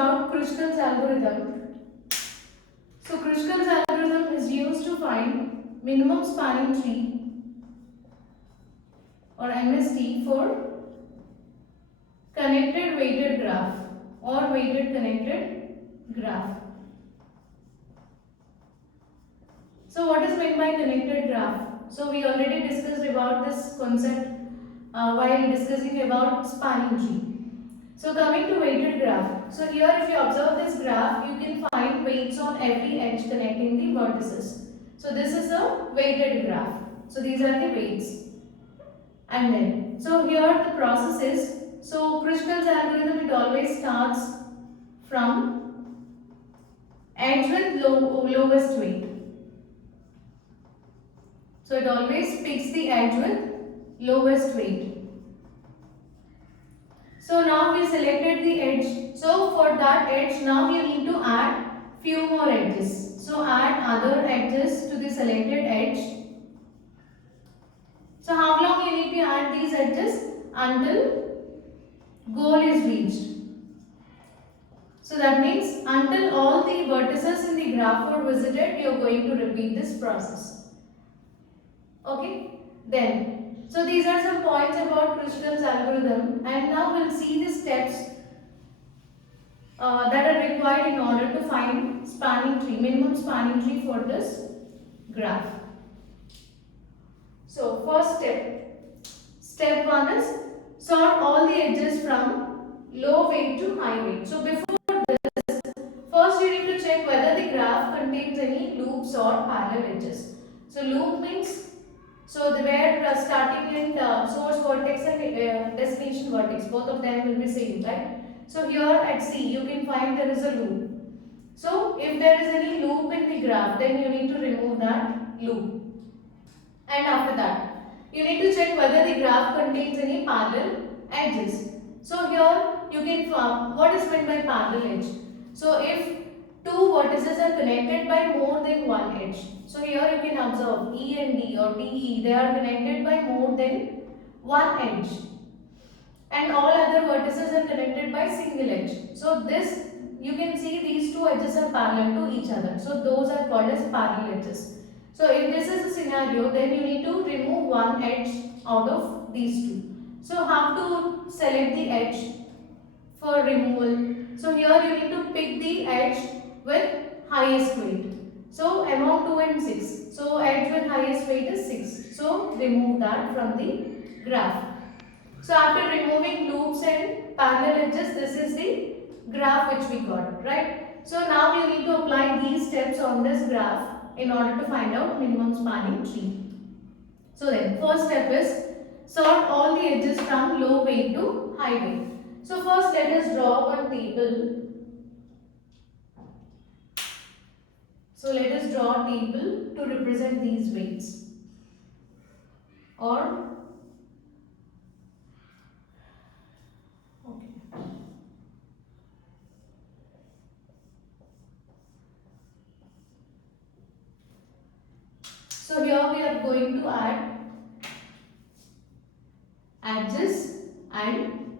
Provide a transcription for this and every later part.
about Kruskal's algorithm. So Kruskal's algorithm is used to find minimum spanning tree or MST for connected weighted graph or weighted connected graph. So what is meant by connected graph? So we already discussed about this concept while discussing about spanning tree. So coming to weighted graph. So here if you observe this graph, you can find weights on every edge connecting the vertices. So this is a weighted graph. So these are the weights. And then, so here the process is, so Kruskal's algorithm, it always starts from edge with lowest weight. So it always picks the edge with lowest weight. So now we selected the edge. So for that edge, now you need to add few more edges. So add other edges to the selected edge. So how long you need to add these edges? Until goal is reached. So that means until all the vertices in the graph are visited, you are going to repeat this process. Okay? Then, so these are some points about Kruskal's algorithm, and now we'll see the steps that are required in order to find spanning tree, minimum spanning tree for this graph. So first step 1 is sort all the edges from low weight to high weight. So before this, first you need to check whether the graph contains any loops or parallel edges. So loop means where starting at source vertex and destination vertex, both of them will be same, right? So here at C, you can find there is a loop. So if there is any loop in the graph, then you need to remove that loop. And after that, you need to check whether the graph contains any parallel edges. So here you can form what is meant by parallel edge. So if two vertices are connected by more than one edge. So here you can observe E and D or TE, they are connected by more than one edge. And all other vertices are connected by single edge. So this, you can see these two edges are parallel to each other. So those are called as parallel edges. So if this is a scenario, then you need to remove one edge out of these two. So how to select the edge for removal? So here you need to pick the edge with highest weight. So among 2 and 6. So edge with highest weight is 6. So remove that from the graph. So after removing loops and parallel edges, this is the graph which we got, right? So now you need to apply these steps on this graph in order to find out minimum spanning tree. So then, first step is sort all the edges from low weight to high weight. So first let us draw one table. So let us draw a table to represent these weights. Or so here we are going to add edges and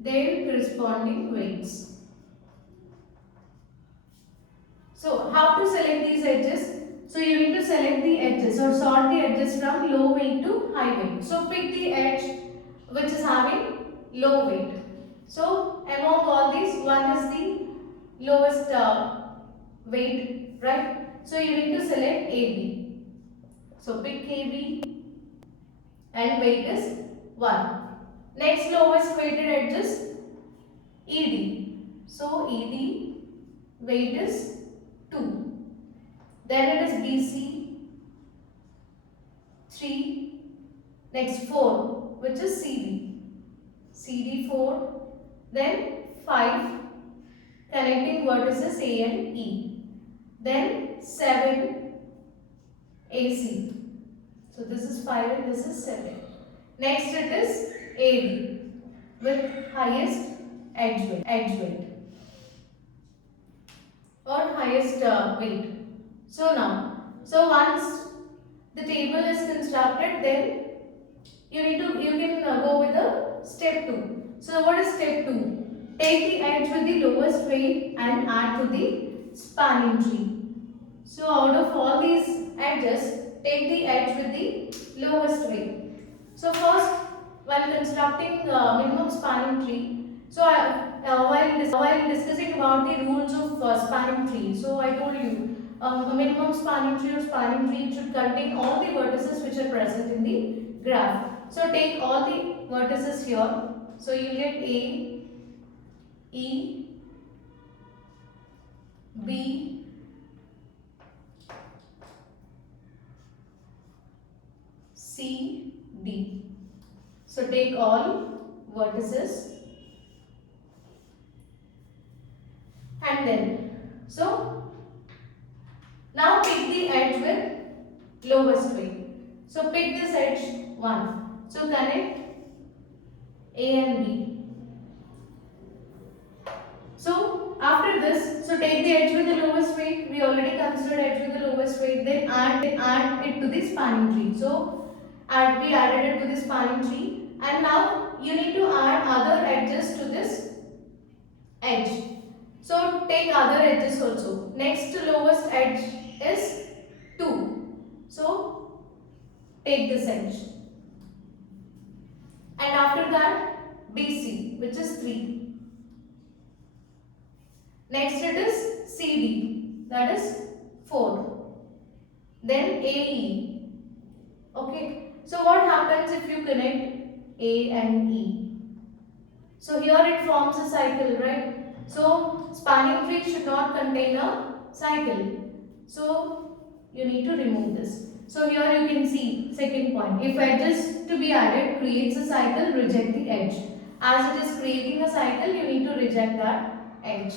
their corresponding weights. So how to select these edges? So you need to select the edges or sort the edges from low weight to high weight. So pick the edge which is having low weight. So among all these, one is the lowest weight, right? So you need to select AB. So pick AB and weight is 1. Next lowest weighted edge is ED. So ED weight is 2. Then it is BC 3. Next 4, which is CD. CD 4. Then 5 connecting vertices A and E. Then 7 AC. So this is 5 and this is 7. Next it is AD with highest edge weight or highest weight. So now, so once the table is constructed, then you can go with the step 2. So what is step 2? take the edge with the lowest weight and add to the spanning tree. So out of all these edges, take the edge with the lowest weight. So first, while constructing minimum spanning tree, while discussing about the rules of spanning tree, so I told you a minimum spanning tree or spanning tree should contain all the vertices which are present in the graph. So take all the vertices here. So you get A, E, B, C, D. So take all vertices and then now pick the edge with lowest weight. So pick this edge 1. So connect A and B. So after this, so take the edge with the lowest weight. We already considered edge with the lowest weight. Then add it to the spanning tree. So we added it to the spanning tree, and now you need to add other edges to this edge. So take other edges also. Next to lowest edge is 2. So take this edge. And after that BC, which is 3. Next it is CD, that is 4. Then AE. Okay. So what happens if you connect A and E? So here it forms a cycle, right? So spanning tree should not contain a cycle. So you need to remove this. So here you can see second point. If edges to be added creates a cycle, reject the edge. As it is creating a cycle, you need to reject that edge.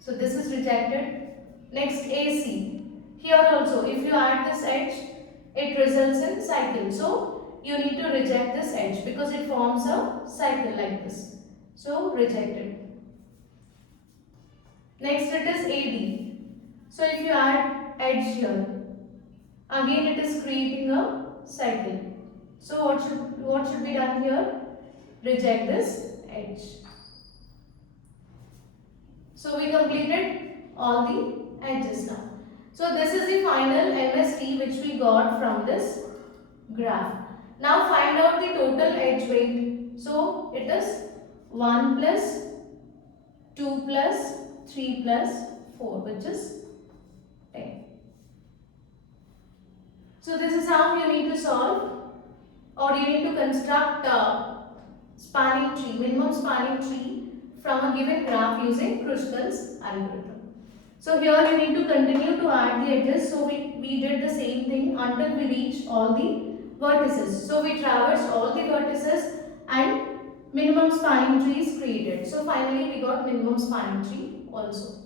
So this is rejected. Next AC. Here also if you add this edge, it results in cycle. So you need to reject this edge because it forms a cycle like this. So reject it. Next it is AD. So if you add edge here, again it is creating a cycle. So what should be done here? Reject this edge. So we completed all the edges now. So this is the final MST which we got from this graph. Now find out the total edge weight. So it is 1 plus 2 plus 3 plus 4, which is 10. So this is how you need to solve, or you need to construct a spanning tree, minimum spanning tree from a given graph using Kruskal's algorithm. So here you need to continue to add the edges. So we did the same thing until we reached all the vertices. So we traversed all the vertices and minimum spanning tree is created. So finally we got minimum spanning tree also.